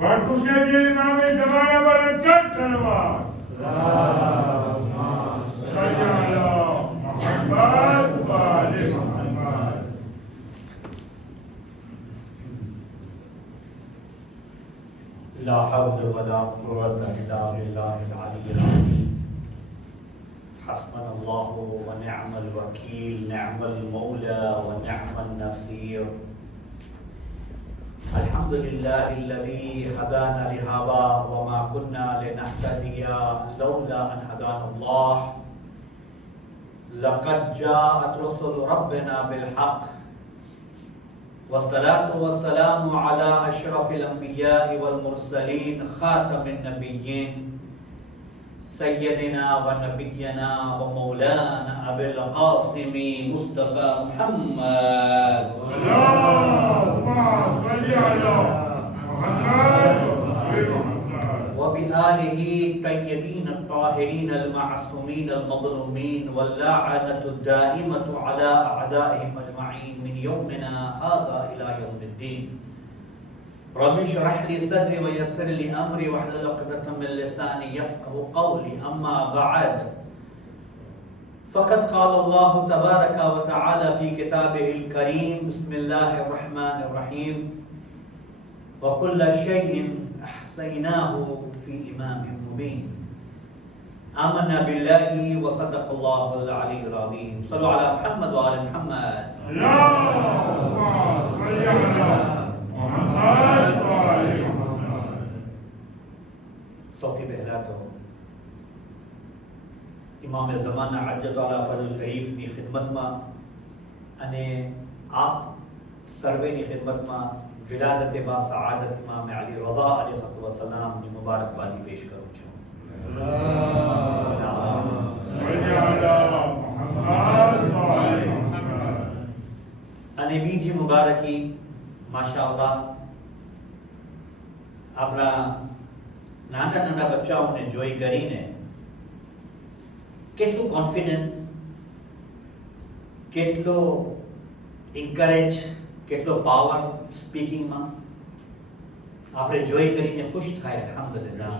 Barkushedi imam-e zamana barakar salawat. Allahumma salli ala Muhammad wa ali Muhammad. لا حول ولا قوة إلا بالله العلي العظيم. حسبنا الله ونعم الوكيل، نعم المولى ونعم النصير. الحمد لله الذي هدانا لهذا وما كنا لنهتدي لولا أن هدانا الله. لقد جاءت رسل ربنا بالحق، والصلاة والسلام على أشرف الأنبياء والمرسلين خاتم النبيين سيدنا ونبينا ومولانا أبي القاسم مصطفى محمد. اللهم صل على محمد وعلى محمد وبآله الطيبين الطاهرين المعصومين المظلومين، واللعنة الدائمة على أعدائهم أجمعين من يومنا هذا إلى يوم الدين. رب اشرح لي صدري ويسر لي أمري واحلل عقدة من لساني يفقهوا قولي. أما بعد، فقد قال الله تبارك وتعالى في كتابه الكريم: بسم الله الرحمن الرحيم، وكل شيء أحصيناه في إمام مبين. آمنا بالله وصدق الله العلي العظيم. صلوا على محمد وآل محمد. اللهم صل على محمد وعلى محمد. સૌથી પહેલા તો ઇમામ ઝમાના અજ્જતવાલા ફરજ શરીફની ખિદમતમાં અને આપ સર્વેની ખિદમતમાં વિલાદતે બા સઆદત ઇમામ અલી રઝા અલૈહિસ્સલાતુ વસ્સલામની મુબારકબાદી પેશ કરું છું. અને બીજી મુબારકી માશાઅલ્લાહ આપણા નાના નાના બચ્ચાઓને જોઈ કરીને કેટલું કોન્ફિડન્સ, કેટલો એન્કરેજ, કેટલો પાવર સ્પીકિંગમાં આપણે જોઈ કરીને ખુશ થાય. અલ્હમ્દુલિલ્લાહ.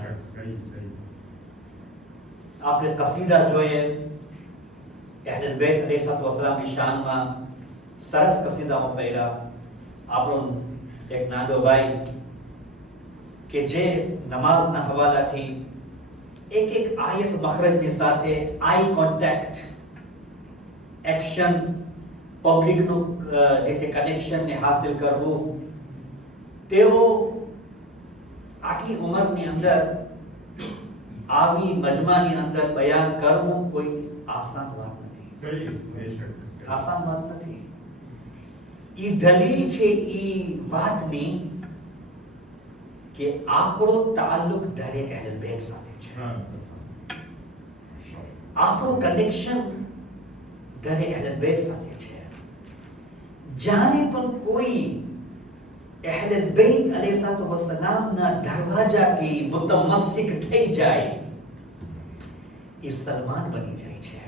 આપણે કસીદા જોઈએ અહ્લુલ બેત અલૈહિસ્સલાતુ વસ્સલામની શાનમાં સરસ કસીદાઓ પહેલા આપણો એક નાનો ભાઈ કે જે નમાઝના હવાલાથી એક એક આયત મખરજની સાથે આઈ કોન્ટેક્ટ, એક્શન, પબ્લિકનું જે છે કનેક્શનને હાસિલ કરવું, તેઓ આટલી ઉંમરની અંદર આવી મજમાની અંદર બયાન કરવું કોઈ આસાન વાત નથી. આસાન વાત નથી. ઈ દલીલ છે ઈ વાતની કે આપણો તાલ્લુક દરે અહલ બેત સાથે છે. આપણો કનેક્શન દરે અહલ બેત સાથે છે. જ્યારે પણ કોઈ અહલ બેત અલૈહિસ્સલાતુ વસ્સલામના દરવાજાથી મુતમસ્સિક થઈ જાય, ઈ સલમાન બની જાય છે,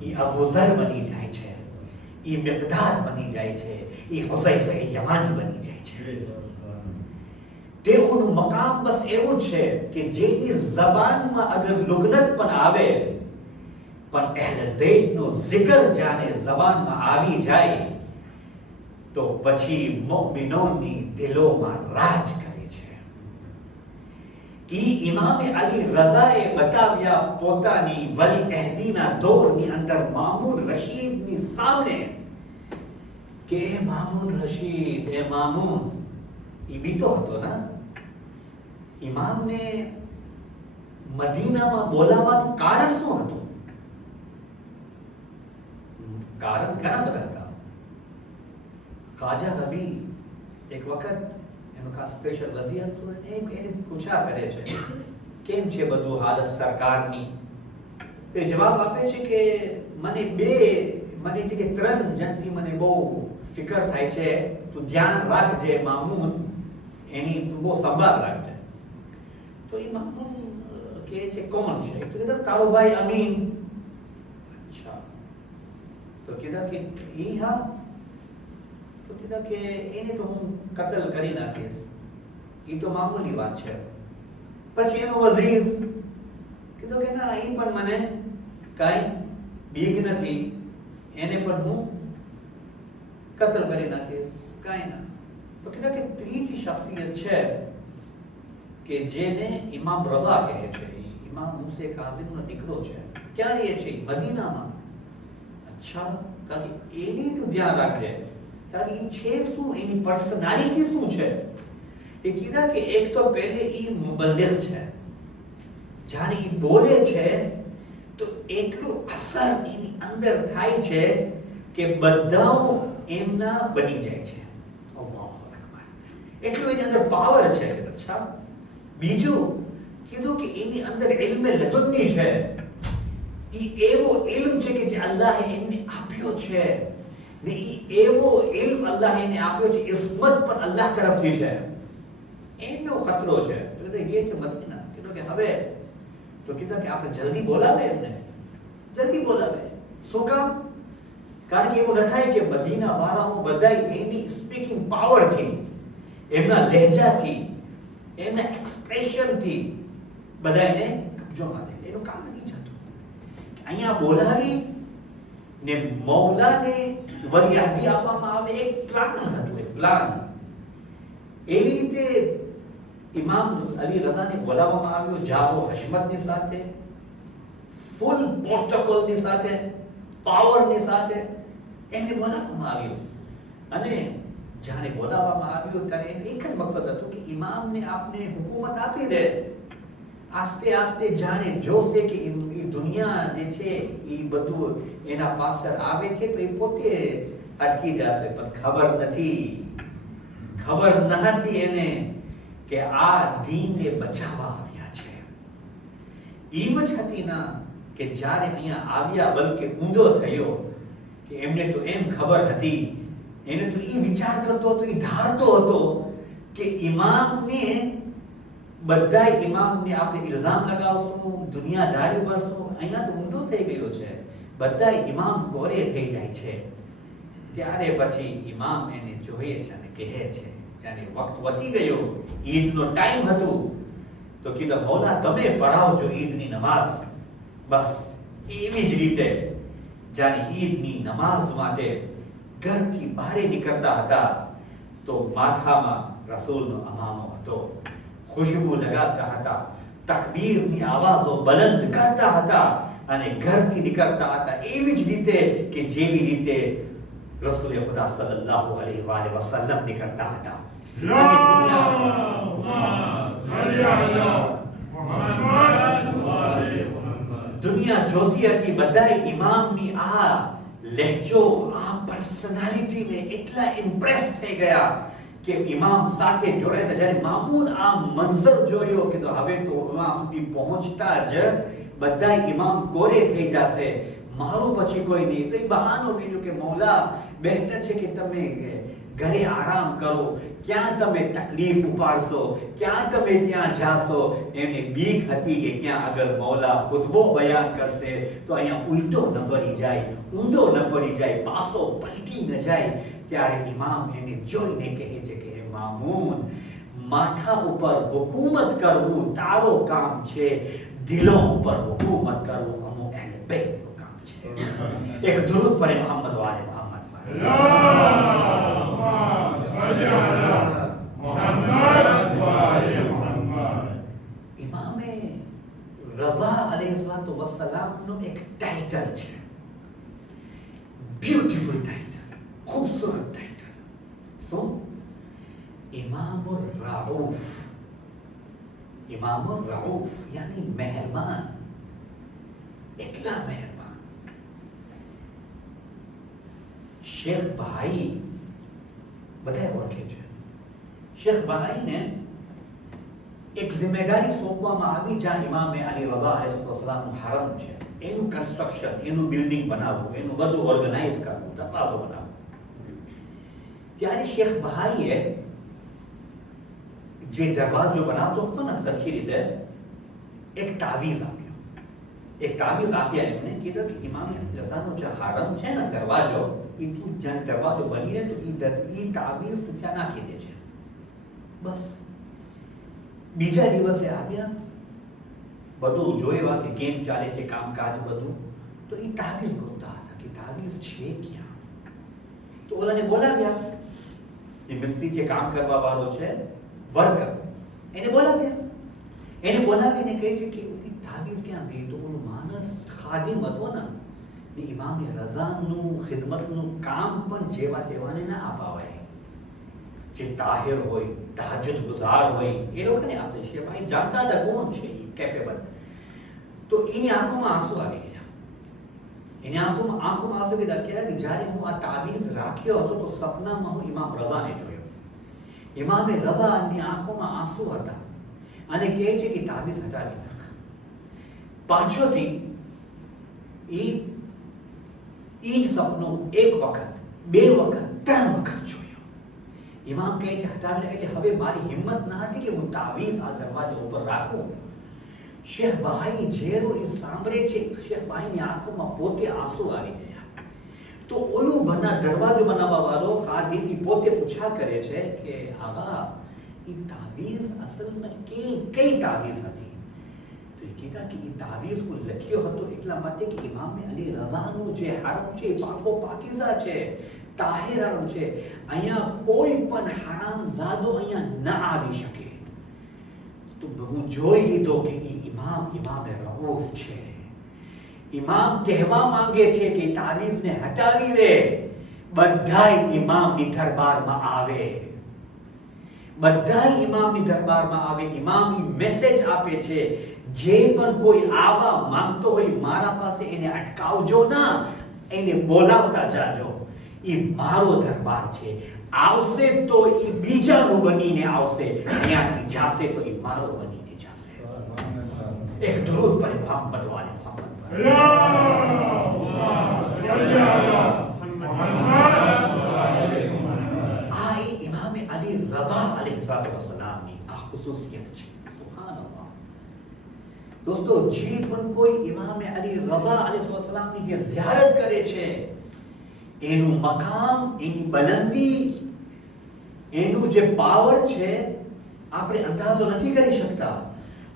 ઈ અબુ ઝર બની જાય છે, ઈ મિqદાદ બની જાય છે, ઈ હુઝૈફા યમાની બની જાય છે. તેઓનું મકામ બસ એવું છે કે જેની ઝબાનમાં અગર લુગનત પણ આવે, પણ અહલ બેતનો zikr જાને ઝબાનમાં આવી જાય તો પછી મુમિનોની દિલોમાં રાજ કરે છે. ઈ ઇમામે અલી રઝાએ બતાવ્યા પોતાની વલી અહદીના દોરની અંદર મામૂન રશીદની સામે કે એ મામૂન રશીદ, એ મામૂન, ઈ બીતો હતો ના. ઇમામને મદીનામાં બોલાવવાનું કારણ શું હતું? કારણ ઘણા બધા હતા. ખ્વાજા નબી એક વખત એનું ખાસ સ્પેશિયલ વઝીર હતું, એને પૂછા કરે છે કેમ છે બધું હાલત સરકારની? તો એ જવાબ આપે છે કે મને જે ત્રણ જણથી મને બહુ ફિકર થાય છે, તું ધ્યાન રાખજે મામૂન, એની તું બહુ સંભાળ રાખજે. તો એ મામૂન કહે છે કોણ છે? તો કીધું તારો ભાઈ અમીન. અચ્છા. તો કીધા કે ઈ હા. તો કીધા કે એને તો હું કતલ કરી નાખીશ. એ તો મામૂલી વાત છે. પછી એનો વઝીર કીધું કે ના, એ પણ મને કાંઈ બીક નથી, એને પણ હું કતલ કરી નાખીશ, કાંઈ ના. તો કીધું કે ત્રીજી શખ્સિયત છે કે જેને ઇમામ રઝા કહે છે. ઇમામ મુસે કાઝિમનો દીકરો છે. ક્યાં રહે છે? મદીનામાં. અચ્છા, કારણ કે એની તો ધ્યાન રાખજે, કારણ કે એ છે શું, એની પર્સનાલિટી શું છે. એ કીધા કે એક તો પહેલે એ મુબલ્લિગ છે, જ્યારે એ બોલે છે તો એટલું અસર એની અંદર થાય છે કે બધાઓ એમના બની જાય છે. એટલું એની અંદર પાવર છે. અચ્છા, બીજું કીધું કે એની અંદર ઇલ્મ લદુન્ની છે. એ એવો ઇલ્મ છે કે જે અલ્લાહે એમને આપ્યો છે, ને એ એવો ઇલ્મ અલ્લાહે એને આપ્યો છે, ઇસ્મત પણ અલ્લાહ તરફથી છે. એનો ખતરો છે. તો એ છે મદીના. કીધું કે હવે તો કીધું કે આપણે જલ્દી બોલાવે એમને, જલ્દી બોલાવે. શું કામ? કારણ કે એવું ન થાય કે મદીના વાળાઓ બધા એની સ્પીકિંગ પાવરથી, એમના લહેજાથી, એમના એક્સપ્રેશનથી બધા એને કબજોમાં લે. એનું કામ નહીં જતું. અહીંયા બોલાવી ને મૌલાને વળી યાદી આપવામાં આવે. એક પ્લાન હતું, એક પ્લાન. એવી રીતે ઇમામ અલી રઝાને બોલાવવામાં આવ્યો, જાહો હશમતની સાથે, ફૂલ પ્રોટોકોલની સાથે, પાવરની સાથે એમને બોલાવવામાં આવ્યો. અને જ્યારે બોલાવવામાં આવ્યો ત્યારે એક જ મકસદ હતો કે ઇમામને આપને હુકુમત આપી દે. આસ્તે આસ્તે જાણે જોશે કે એ દુનિયા જે છે એ બધું એના પાછળ આવે છે તો એ પોતે અટકી જશે. પણ ખબર નથી એને કે આ દીનને બચાવવા આવ્યા છે. એમ જ હતી ના કે જ્યારે અહીંયા આવ્યા, બલકે ઊંધો થયો કે એમને તો એમ ખબર હતી, એને તો એ વિચાર કરતો હતો, એ ધારતો હતો કે ઇમામને આપણે ઇલ્ઝામ લગાવશું, દુનિયાદારી કરશું. અહીંયા તો ઊંધો થઈ ગયો છે, બધા ઇમામ કોરે થઈ જાય છે. ત્યારે પછી ઇમામ એને જોઈએ છે અને કહે છે, જ્યારે વખત વધી ગયો, ઈદનો ટાઈમ હતો, તો કીધું મૌલા તમે પઢાવજો ઈદની નમાઝ. બસ એવી જ રીતે જ્યારે ઈદની નમાઝ માટે ઘરથી બહાર નીકળતા હતા તો માથામાં રસૂલનો અમામો હતો, ખુશ્બુ લગાવતા હતા, તકબીરની આવાજો બલંદ કરતા હતા અને ઘરથી નીકળતા હતા એવી જ રીતે કે જેવી રીતે રસૂલ ખુદા સલ્લલ્લાહુ અલૈહિ વસલ્લમ નીકળતા હતા. દુનિયા જોતી હતી બધાય ઇમામની આ લહેજો, આ પર્સનાલિટીને એટલા ઇમ્પ્રેસ થઈ ગયા કે ઇમામ સાથે જોડાયા. જ્યારે મામૂન આ મંઝર જોયો કે તો હવે તો વહાં સુધી પહોંચતા જ બધા ઇમામ કોરે થઈ જશે, મારું પછી કોઈ નહીં. તો એ બહાનો કીધું કે મૌલા બહેતર છે કે તમે ઘરે આરામ કરો, ક્યાં તમે તકલીફ ઉપાડશો, ક્યાં તમે ત્યાં જાશો. એને બીક હતી કે ક્યાં અગર મૌલા ખુતબો બયાન કરશે તો અહીંયા ઉલટો ન પડી જાય, ઊંધો ન પડી જાય, પાસો પલટી ન જાય. ત્યારે ઇમામ એને જોઈને કહે છે કે હે મામૂન, માથા ઉપર હુકુમત કરવું તારો કામ છે, દિલો ઉપર હુકુમત કરવું અમો એને બેનું કામ છે. એક દરૂદ પડે મોહમ્મદ વાલે મોહમ્મદ. ઇમામે રઝા અલૈહિસ્સલાતુ વસ્સલામનો એક ટાઇટલ છે, બ્યુટીફુલ ટાઇટલ, ખૂબસૂરત ટાઇટલ. શું? ઇમામુર રાઉફ. ઇમામુર રાઉફ યાની મહેરબાન, એટલા મહેરબાન. શેખ ભાઈ બધા ઓળખે છે. શેખ ભાઈને એક જિમ્મેદારી સોંપવામાં આવી, જ્યાં ઇમામે અલી રઝા અલૈહિસ્સલામનું હરમ છે, એનું કન્સ્ટ્રક્શન, એનું બિલ્ડિંગ બનાવવું, એનું બધું ઓર્ગેનાઇઝ કરવું, તપાસો બનાવવું. ત્યારે શેખ ભાઈએ જે દરવાજો બનાવતો હતો ને સરખી રીતે, એક તાવીઝ આપ્યો. એક તાવીઝ આપ્યા એમને, કીધું કે ઇમામ રઝાનો જે હરમ છે ને દરવાજો, એ તું દરવાજો બની રહે તો એ તાવીઝ તું ત્યાં નાખી દેજે. બસ બીજા દિવસે આવ્યા, બધું જોયા કે કેમ ચાલે છે કામકાજ બધું, તો એ તાવીઝ ગોતતા હતા કે તાવીઝ છે ક્યાં. તો ઓલાને બોલાવ્યા, જે મિસ્ત્રી જે કામ કરવા વાળો છે, વર્કર, એને બોલાવીને કહે છે કે તાવીઝ ક્યાં ગઈ. તો ઓલો માણસ ખાદિમ હતો ને, ઇમામે રઝાનું ખિદમતનું કામ પણ જેવા તેવાને ના અપાવાય. જે તાહિર હોય, તહજ્જુદ ગુઝાર હોય, એ લોકોને આપે છે. ભાઈ જાણતા હતા કોણ છે કેપેબલ. તો એની આંખોમાં આંસુ આવી ગયા. એની આંખોમાં આંસુ કીધા કે જ્યારે હું આ તાવીઝ રાખ્યો હતો તો સપનામાં હું ઇમામ રઝાને જોયો. ઇમામે રઝાની આંખોમાં આંસુ હતા અને કહે છે કે તાવીઝ હટાવી નાખ. પાછોથી એ જ સપનું એક વખત, બે વખત, 3 વખત જોયો. ઇમામ કહે છે હટાવીને, એટલે હવે મારી હિંમત ના હતી કે હું તાવીઝ આ દરવાજા ઉપર રાખું. શેખ ભાઈ જેરો એ સાંભળે છે, શેખ ભાઈની આંખોમાં પોતે આંસુ આવી ગયા. તો ઓલું દરવાજો બનાવવા વાળો ખાદિમ પોતે પૂછા કરે છે કે આવા એ તાવીઝ અસલમાં કઈ તાવીઝ હતી. તો એ કીધા કે એ તાવીઝ હું લખ્યો હતો એટલા માટે કે ઇમામે અલી રઝાનું જે હરમ છે પાકો પાકીઝા છે, તાહિર હરમ છે. અહીંયા કોઈ પણ હરામઝાદો અહીંયા ના આવી શકે. તો હું જોઈ લીધો કે ઇમામે રઉફ છે. ઇમામ કહેવા માંગે છે કે તાવીઝને હટાવી લે, બધાય ઇમામની દરબારમાં આવે. બધાય ઇમામની દરબારમાં આવે. ઇમામ મેસેજ આપે છે, જે પણ કોઈ આવા માંગતો હોય મારા પાસે એને અટકાવજો ના, એને બોલાવતા જાજો. એ મારો દરબાર છે. આવશે તો એ બીજાનું બનીને આવશે, ત્યાંથી જાશે તો એ મારો બનીને જાશે. એક દરૂદ પર મોહમ્મદ વાલે મોહમ્મદ. આ એ ઇમામે અલી રઝા અલૈહિસ્સલામની આ ખુસૂસિયત છે. સુબહાનઅલ્લાહ. દોસ્તો, જે પણ કોઈ ઇમામે અલી રઝા અલૈહિસ્સલામની જે ઝિયારત કરે છે, એનું મકામ, એની બલંદી, એનું જે પાવર છે, આપણે અંદાજો નથી કરી શકતા.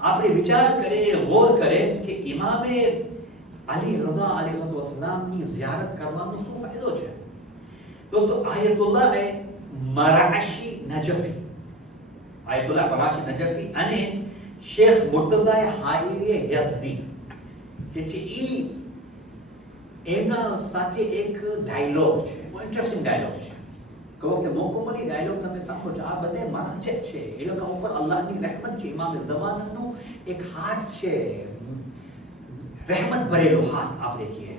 આપણે વિચાર કરીએ, ગૌર કરે કે ઇમામે અલી રઝા અલૈહિસ્સલામની ઝિયારત કરવાનો શું ફાયદો છે. દોસ્તો, આયતુલ્લાહ મરાશી નજફી અને શેખ મુર્તઝા હાઈરી યઝદી જે છે એમના સાથે એક ડાયલોગ છે, ઇન્ટરેસ્ટિંગ ડાયલોગ છે. કહો કે મોકો મળી ડાયલોગ તમે સાંભળો. આ બધે મરાજે છે, એ લોકો ઉપર અલ્લાહની રહેમત છે. ઇમામે ઝમાનાનો એક હાથ છે, રહેમત ભરેલો હાથ આપણે કહીએ.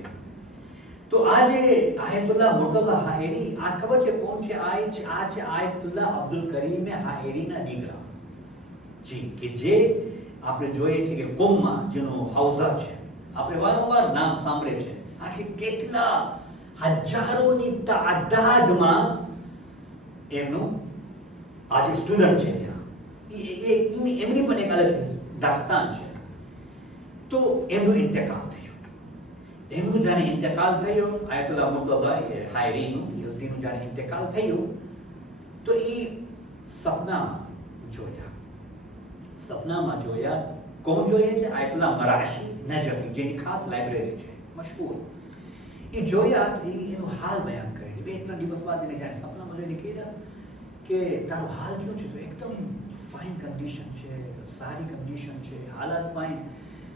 તો આજે આયતુલ્લાહ મુર્તઝા હાઈરી, આ ખબર છે કોણ છે? આ છે આયતુલ્લાહ અબ્દુલ કરીમ હાઈરીના દીકરા જી, કે જે આપણે જોઈએ છે કે કોમમાં જેનો હાઉઝા છે, આપણે વારંવાર નામ સાંભળે છે. આથી કેટલા હજારોની તાદાદમાં એમનું આજે સ્ટુડન્ટ છે ત્યાં. એમની પણ એક અલગ દાસ્તાન છે. તો એમનું ઇન્તકાલ થયું. એમનું જ્યારે ઇન્તકાલ થયો, આયતુલ્લાહ મુર્તઝા હાઈરીનું યઝદીનું જ્યારે ઇન્તકાલ થયું, તો એ સપનામાં જોયા. કોણ જોઈએ છે? આયતુલ્લાહ મરાશી નજફી, જેની ખાસ લાઇબ્રેરી છે, મશહૂર. એ જોયા, એનો હાલ બયાન કરે. 2-3 દિવસ બાદ એને જ્યારે સપનામાં જોઈને કીધા કે તારો હાલ કેવો છે? તો એકદમ ફાઇન કન્ડિશન છે, સારી કન્ડિશન છે, હાલત ફાઇન.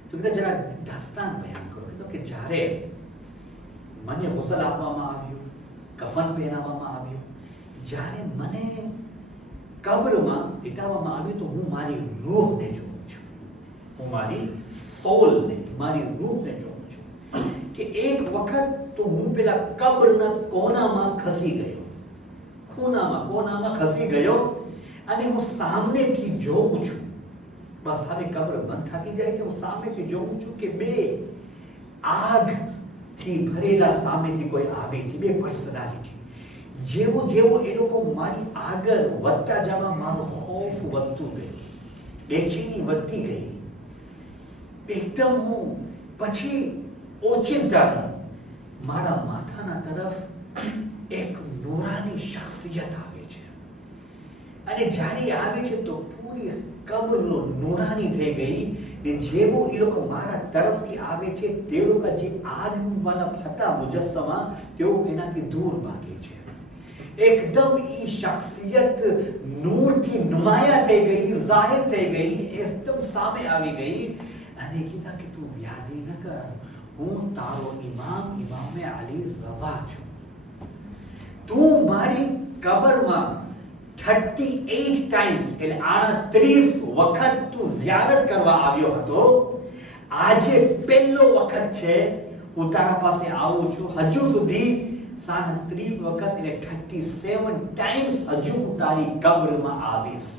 તો કીધા જરા દાસ્તાન બયાન કરો. કીધું કે જ્યારે મને ગુસલ આપવામાં આવ્યું, કફન પહેરાવવામાં આવ્યું, જ્યારે મને કબ્રમાં વિતાવવામાં આવ્યું, તો હું મારી રૂહને જોઉં છું. હું મારી સોલને, મારી રૂહને જોઉં છું કે એક વખત તો હું પેલા કબ્રના કોનામાં ખસી ગયો, કોનામાં ખસી ગયો, અને હું સામેથી જોઉં છું. બસ હવે કબ્ર બંધ થતી જાય છે, હું સામેથી જોઉં છું કે બે આગથી ભરેલા સામેથી કોઈ આવે છે, બે પર્સનાલિટી. જેવો એ લોકો મારી આગળ વધતા જવા, મારો ખૌફ વધતું ગયું, બેચેની વધતી ગઈ. એકદમ હું પછી ઓચિંતા મારા માથાના તરફ એક નૂરાની શખ્સિયત આવે છે, અને જ્યારે આવે છે તો પૂરી કબ્ર નૂરાની થઈ ગઈ ને જેવો એ લોકો મારા તરફથી આવે છે તે લોકો જે આદમવાલા હતા મુજસ્સમા તેઓ એનાથી દૂર ભાગે છે. એકદમ એ શખ્સિયત નૂરથી નુમાયા થઈ ગઈ, જાહેર થઈ ગઈ, એકદમ સામે આવી ગઈ અને કીધા કે તું વ્યાધિ ન કર, હું તારો ઇમામે અલી રવા છું. તું મારી કબરમાં 38 ટાઈમ્સ એટલે 38 વખત તું ઝિયારત કરવા આવ્યો હતો. આજે પહેલો વખત છે હું તારા પાસે આવું છું. હજુ સુધી 37 વખત એટલે 37 ટાઈમ્સ હજુ હું તારી કબરમાં આવીશ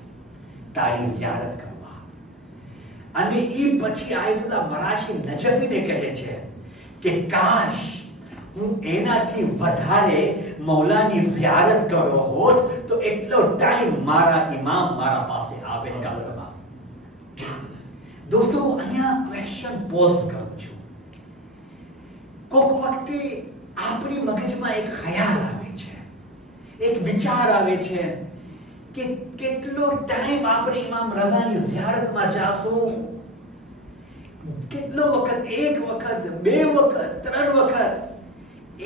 તારી ઝિયારત કરવા. અને એ પછી આયતુલ્લા મરાશી નજફીને કહે છે કે કાશ હું એનાથી વધારે મૌલાની ઝિયારત કર્યો હોત તો એટલો ટાઈમ મારા ઇમામ મારા પાસે આવે કબરમાં. દોસ્તો અહીંયા ક્વેશ્ચન પોઝ કરું છું. કોક વખતે આપણી મગજમાં એક ખ્યાલ આવે છે, એક વિચાર આવે છે કે કેટલો ટાઈમ આપણે ઇમામ રઝાની ઝિયારતમાં જાશું. કેટલો વખત, એક વખત, બે વખત, 3 વખત.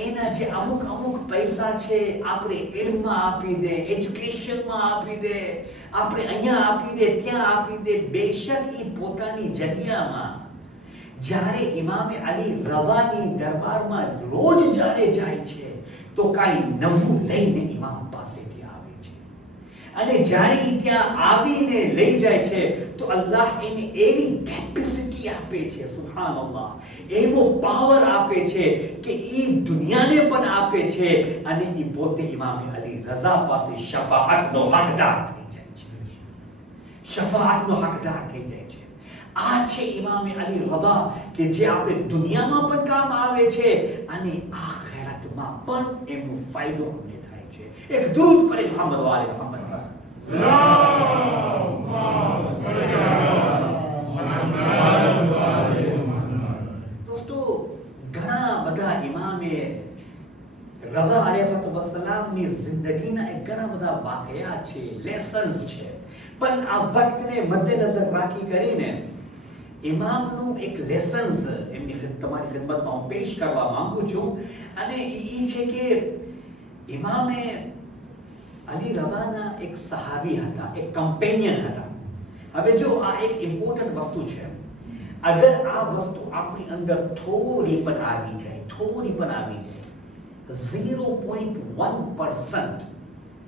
એના જે અમુક પૈસા છે આપણે ઇલ્મમાં આપી દે, એજ્યુકેશનમાં આપી દે, આપણે અહીંયા આપી દે, ત્યાં આપી દે. બેશક એ પોતાની જગ્યામાં જ્યારે ઇમામે અલી રવાની દરબારમાં રોજ જ્યારે જાય છે તો કાંઈ નવું લઈને ઇમામ પાસેથી આવે છે. અને જ્યારે એ ત્યાં આવીને લઈ જાય છે તો અલ્લાહ એને એવી કેપેસિટી આપે છે, સુબહાનઅલ્લાહ, એવો પાવર આપે છે કે એ દુનિયાને પણ આપે છે અને એ પોતે ઇમામે અલી રઝા પાસે શફાઅતનો હકદાર થઈ જાય છે. શફાઅતનો હકદાર થઈ જાય છે. આ છે ઇમામે અલી રઝા કે જે આપણે દુનિયામાં પણ કામ આવે છે અને આખિરતમાં પણ એનો ફાયદો અમને થાય છે. એક દરૂદ પર મોહમ્મદ વાલે મોહમ્મદ. દોસ્તો ઘણા બધા ઇમામે રઝા અલૈહિસ્સલામની જિંદગીના એક ઘણા બધા વાકયા છે, લેસન્સ છે. પણ આ વક્તને મદ્દેનજર રાખી કરીને ઇમામનું એક લેસન્સ એમની તમારી ખિદમતમાં હું પેશ કરવા માંગુ છું. અને એ છે કે ઇમામે અલી રઝાના એક સહાબી હતા, એક કમ્પેનિયન હતા. હવે જો આ એક ઇમ્પોર્ટન્ટ વસ્તુ છે. અગર આ વસ્તુ આપણી અંદર થોડી પણ આવી જાય 0.1%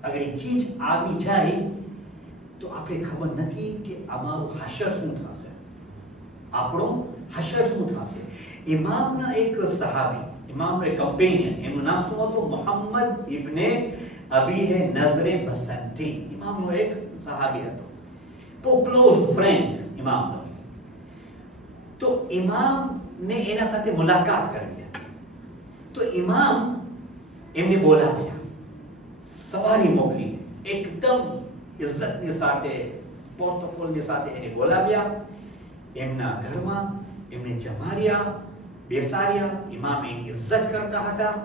અગર એ ચીજ આવી જાય તો આપણે ખબર નથી કે અમારું હશર શું થશે, આપણો હશર શું થશે. ઇમામના એક સહાબી, ઇમામનો એક કમ્પેનિયન, એનું નામ શું હતું? મોહમ્મદ ઇબ્ને અબી હે નઝરે બસંતી. ઇમામનો એક સહાબી હતો, બહુ ક્લોઝ ફ્રેન્ડ ઇમામનો. તો ઇમામને એના સાથે મુલાકાત કરવી હતી. તો ઇમામ એમને બોલાવ્યા, સવારી મોકલીને, એકદમ ઇજ્જતની સાથે, પ્રોટોકોલની સાથે એને બોલાવ્યા. એમના ઘરમાં એમને જમાડ્યા, બેસાડ્યા. ઇમામ એની ઇજ્જત કરતા હતા.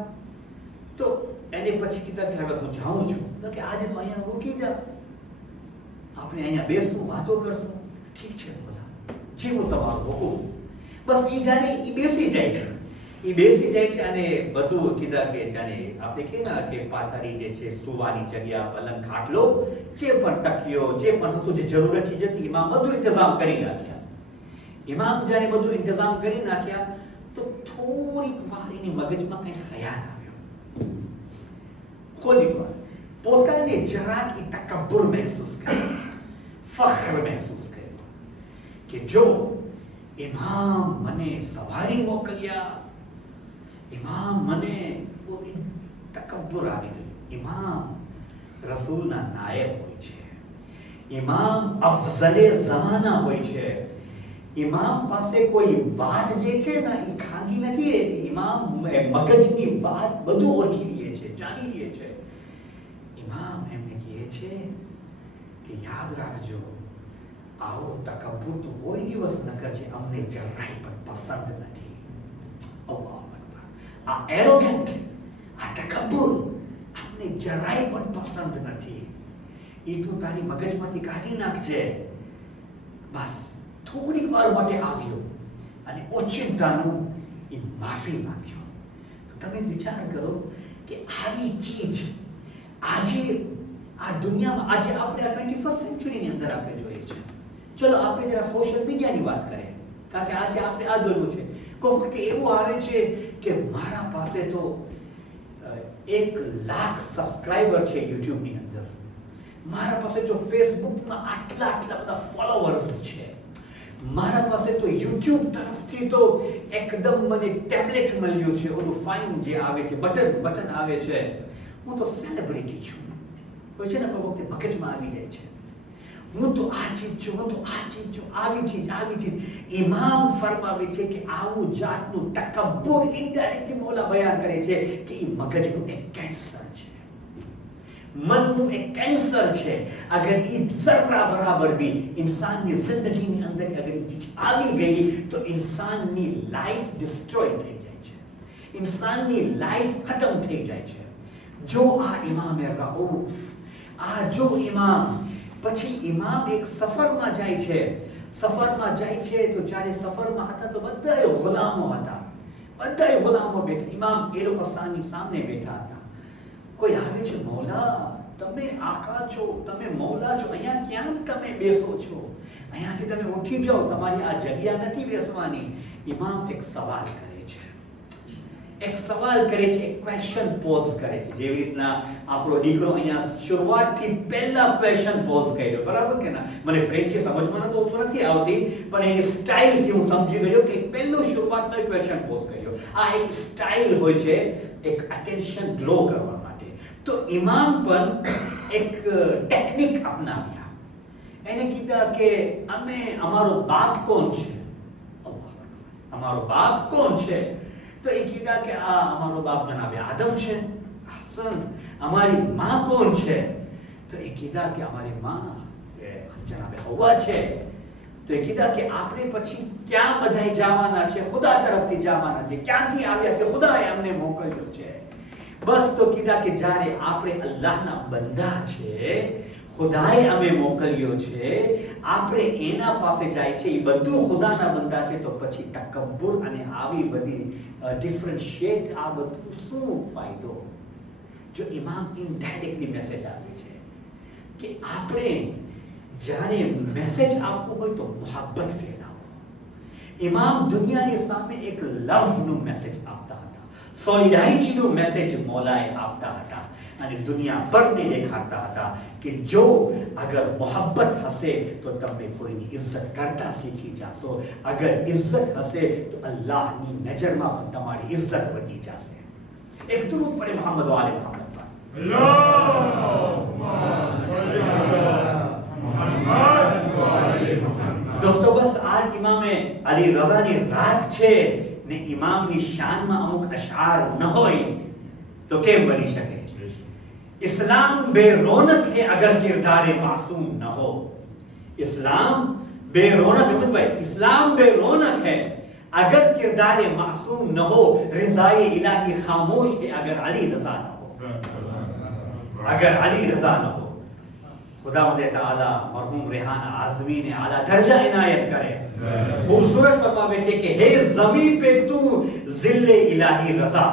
તો એને પછી કીધા કે હવે હું જાઉં છું, તો કે આજે તો અહીંયા રોકી જા, આપણે અહીંયા બેસવું, વાતો કરશું. ઠીક છે બોલા, જેવું તમારું હુકમ. બસ એ જાણે એ બેસી જાય છે, અને બધું કીધા કે જાણે આપણે કહીએ કે પાથરી જે છે, સુવાની જગ્યા, પલંગ, ખાટલો, જે પણ તકિયો, જે પણ વસ્તુ જે જરૂરત ચીજ હતી, ઇમામ બધું ઇંતજામ કરી નાખ્યા. ઇમામ જ્યારે બધું ઇંતજામ કરી નાખ્યા તો થોડીક વાર એની મગજમાં કંઈ ખ્યાલ આવ્યો. થોડીક વાર પોતાને જરાક એ તકબ્બુર મહેસૂસ કર્યો, ફખ્ર મહેસૂસ કર્યો કે જો ઇમામ મને સવારી મોકલ્યા, ઇમામ મને તકબ્બુર આવી ગયું. ઇમામ રસૂલના નાયબ હોય છે, ઇમામ અફઝલે ઝમાના હોય છે. ઇમામ પાસે કોઈ વાત જે છે ને એ ખાંગી નથી રહેતી. ઇમામ મગજની વાત બધું ઓળખી લે છે, જાણી લે છે. ઇમામ એમને કહે છે કે યાદ રાખજો, આવો તકબ્બુર તો કોઈ દિવસ ન કરજે, અમને જરાય પણ પસંદ નથી. અલ્લાહુ અકબર. આ એરોગન્ટ, આ તકબ્બુર અમને જરાય પણ પસંદ નથી. એ તું તારી મગજમાંથી કાઢી નાખજે. બસ થોડીક વાર માટે આવ્યો અને ઓચિંતાનું એ માફી માંગ્યો. તો તમે વિચાર કરો કે આવી ચીજ આજે આ દુનિયામાં આજે આપણે આ 21st સેન્ચુરીની અંદર આપણે જોઈએ છે. ચલો આપણે જરા સોશિયલ મીડિયાની વાત કરીએ, કારણ કે આજે આપણે આ જોયું છે. કોઈક વખતે એવું આવે છે કે મારા પાસે તો 1 લાખ સબસ્ક્રાઇબર છે યુટ્યુબની અંદર, મારા પાસે જો ફેસબુકમાં આટલા બધા ફોલોવર્સ છે, મારા પાસે તો યુટ્યુબ તરફથી તો એકદમ મને ટેબ્લેટ મળ્યું છે, ઓલું ફાઇન જે આવે છે, બટન આવે છે, હું તો સેલિબ્રિટી છું. કોઈ છે ને કોઈ વખતે મગજમાં આવી જાય છે, હું તો આ ચીજ છું, હું તો આ ચીજ છું, આવી ચીજ. ઇમામ ફરમાવે છે કે આવું જાતનું તકબ્બુર ઇનડાયરેક્ટલી મૌલા બયાન કરે છે કે એ મગજનું એક કેન્સર છે, મનનું એક કેન્સર છે. અગર એ જરા બરાબર બી ઇન્સાનની જિંદગીની અંદર અગર એ ચીજ આવી ગઈ તો ઇન્સાનની લાઈફ ડિસ્ટ્રોય થઈ જાય છે, ઇન્સાનની લાઈફ ખતમ થઈ જાય છે. જો આ ઇમામે રઉફ, આ જો ઇમામ, પછી ઇમામ એક સફરમાં જાય છે તો જ્યારે સફરમાં હતા તો બધાય ગુલામો હતા, બેઠા. ઇમામ એ લોકો સામે બેઠા હતા. કોઈ આવે છે, મૌલા તમે આકા છો, તમે મૌલા છો, અહીંયા ક્યાં તમે બેસો છો? અહીંયાથી તમે ઉઠી જાઓ, તમારી આ જગ્યા નથી બેસવાની. ઇમામ એક સવાલ કરે છે, એક ક્વેશ્ચન પોઝ કરે છે. જેવી રીતના આપણો દીકરો અહીંયા શરૂઆતથી પહેલા ક્વેશ્ચન પોઝ કર્યો, બરાબર કે ના? મને ફ્રેન્ચી સમજમાં તો ઓછું નથી આવતી, પણ એની સ્ટાઇલથી હું સમજી ગયો કે પહેલો શરૂઆતનો ક્વેશ્ચન પોઝ કર્યો. આ એક સ્ટાઇલ હોય છે એક અટેન્શન ડ્રો કરવા માટે. તો ઇમામ પણ એક ટેકનિક અપનાવ્યા. એને કીધા કે અમારો બાપ કોણ છે? અમારો બાપ કોણ છે? તો એ કીધા કે આ અમારો બાપ જનાબે આદમ છે. અમારી માં કોણ છે? તો એ કીધા કે અમારી માં જનાબે હવા છે. તો એ કીધા કે આપણે પછી ક્યાં બધાય જવાના છે? ખુદા તરફથી જવાના છે. ક્યાંથી આવ્યા? કે ખુદાએ અમને મોકલ્યો છે. બસ તો કીધા કે જ્યારે આપણે અલ્લાહના બંદા છે, ખુદાએ અમે મોકલ્યો છે, આપણે એના પાસે જાય છે, એ બધું ખુદાના બંદા છે, તો પછી તકબ્બુર અને આવી બધી ડિફરન્શિએટ આ બધું શું ફાયદો? જો ઇમામ ઇનડાયરેક્ટલી મેસેજ આપે છે કે આપણે જ્યારે મેસેજ આપવું હોય તો મોહબ્બત ફેલાવો. ઇમામ દુનિયાની સામે એક લવનું મેસેજ આપતા હતા, સોલિડારિટીનું મેસેજ મૌલાએ આપતા હતા અને દુનિયાભરને દેખાડતા હતા કે જો અગર મોહબ્બત હશે તો તમે કોઈની ઇજ્જત કરતા શીખી જશો, અગર ઇજ્જત હશે તો અલ્લાહની નજરમાં પણ તમારી ઇજ્જત વધી જશે. એક દરૂદ પડે મોહમ્મદ વાલે મોહમ્મદ પર. દોસ્તો, બસ આજ ઇમામે અલી રઝાની રાત છે ને ઇમામની શાનમાં અમુક અશાર ન હોય તો કેમ બની શકે? इस्लाम बेरौनक है अगर किरदार मासूम न हो. इस्लाम बेरौनक है भाई, इस्लाम बेरौनक है अगर किरदार मासूम न हो. रिज़ाए इलाही खामोश है अगर अली रज़ा न हो. अगर अली रज़ा न हो. खुदावंद ताला मरहूम रेहाना आज़मी ने आला दर्जा इनायत करे. खूबसूरत फरमावे छे कि हे ज़मीन पे तू ज़िल्ले इलाही रज़ा,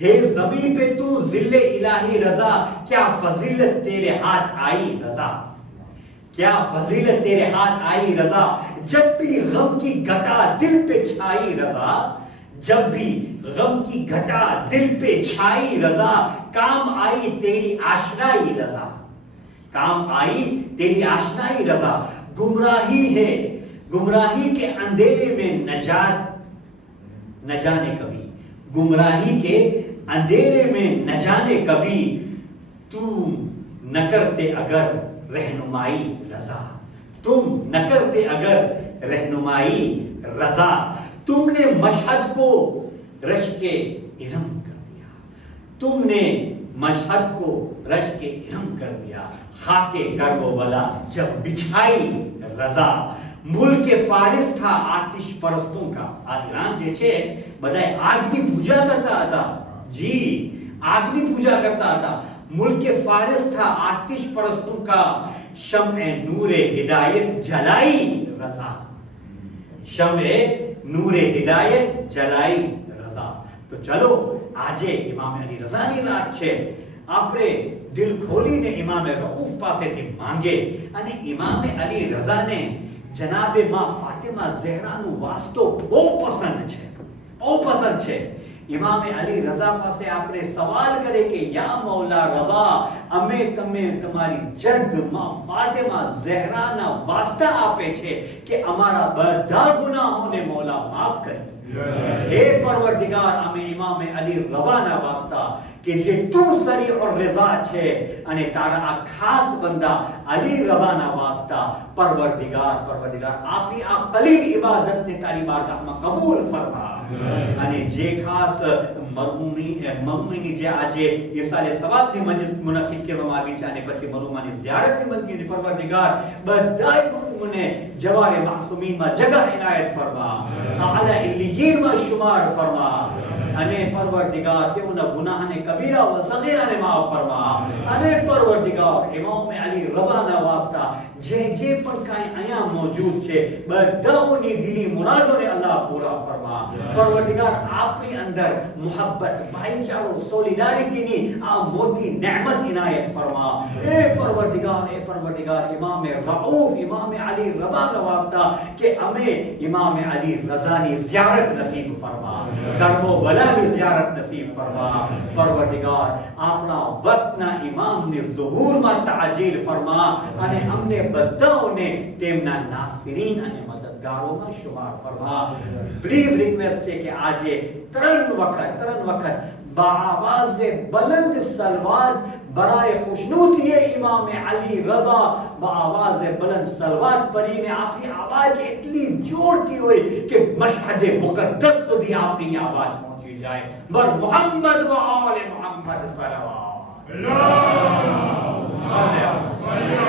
हे ज़मीन पे तू ज़िल्ले इलाही रज़ा, क्या फजीलत तेरे हाथ आई रज़ा, क्या फजीलत तेरे हाथ आई रज़ा. जब भी गम की घटा दिल पे छाई रज़ा, जब भी गम की घटा दिल पे छाई रज़ा, काम आई तेरी आशनाई रज़ा, काम आई तेरी आशनाई रज़ा. गुमराही है, गुमराही के अंधेरे में नजात न जाने कभी, गुमराही के अंधेरे में न जाने कभी, तुम न करते अगर रहनुमाई रज़ा, तुम न करते अगर रहनुमाई रज़ा. तुमने मशहद को रश्के इरम कर दिया, तुमने मशहद को रश्के इरम कर दिया. खाके करबला जब बिछाई रज़ा, मुल्क फारिस था आतिश परस्तों का. आ ईरान जे छे बधाय આગની પૂજા કરતા હતા. જી, આગની પૂજા કરતા હતા. मुल्क फारिस था आतिश परस्तों का, शम्ए नूरे हिदायत जलाई रजा, शम्ए नूरे हिदायत जलाई रजा। तो चलो આજે ઇમામ અલી રઝાની રાત છે, આપણે દિલ ખોલીને ઇમામ રઉફ પાસેથી માંગે અને ઇમામ અલી રઝાને જનાબે માં ફાતિમા ઝહરાનો વાસ્તો બહુ પસંદ છે, બહુ પસંદ છે। ઇમામ અલી રઝા પાસે આપણે સવાલ કરે કે યા મૌલા રઝા, અમે તમે તમારી જદ માં ફાતિમા ઝહરાના વાસ્તા આપે છે કે અમારા બધા ગુનાહોને મૌલા માફ કરે। हे परवरदिगार, અમે ઇમામ અલી રઝાના વાસ્તા કે જે તું સરી और रजा છે અને તારા આ ખાસ બંદા અલી રઝાના વાસ્તા પરવરદિગાર આપની આ કલીલ ઇબાદતને તારી બારગાહમાં કબૂલ ફરમા। અને જે ખાસ મરહુમની જે આજે ઇસાલે સવાબની મજલિસ મુનક્કિદ કરવામાં આવી છે અને પછી મરહુમાની ઝિયારતની મજલિસ પરવરદિગાર બધાય મરહુમને જવારે માસૂમીનમાં જગહ ઇનાયત ફરમા, આલા ઇલ્લીયીનમાં શુમાર ફરમા અને પરવરદિગાર તેઓના ગુનાહને કબીરા વ સગીરાને માફ ફરમા। અને પરવરદિગાર ઇમામ અલી રઝાના વાસ્તા જે પણ કાંઈ અહીંયા મોજૂદ છે બધાઓની દિલી મુરાદોને અલ્લાહ પૂરા ફરમા। પરવરદિગાર આપની અંદર મુહબ્બત, ભાઈચારો, સોલિડારિટીની આ મોટી નેમત ઇનાયત ફરમા। એ પરવરદિગાર ઇમામ રઉફ ઇમામ અલી રઝાના વાસ્તા કે અમે ઇમામ અલી રઝાની ઝિયારત નસીબ ફરમા, કરબલાની ઝિયારત નસીબ ફરમા। પરવરદિગાર આપણા વક્તના ઇમામની ઝુહૂરમાં તાજીલ ફરમા અને અમને બધાઓને તેમના નાસિરીન અને મદદગારોમાં શુમાર ફરમા। પ્લીઝ રિક્વેસ્ટ છે કે આજે ત્રણ વખત बाआवाज़ बुलंद सलवात बराए खुशनूदी इमाम अली रज़ा बाआवाज़ बुलंद सलवात पढ़ीने आपकी आवाज इतनी जोरती हुई कि मशहद मुक़द्दस સુધી આપની आवाज पहुंची जाए। बर मोहम्मद व आले मोहम्मद सल्लल्लाहु अलैहि वसल्लम।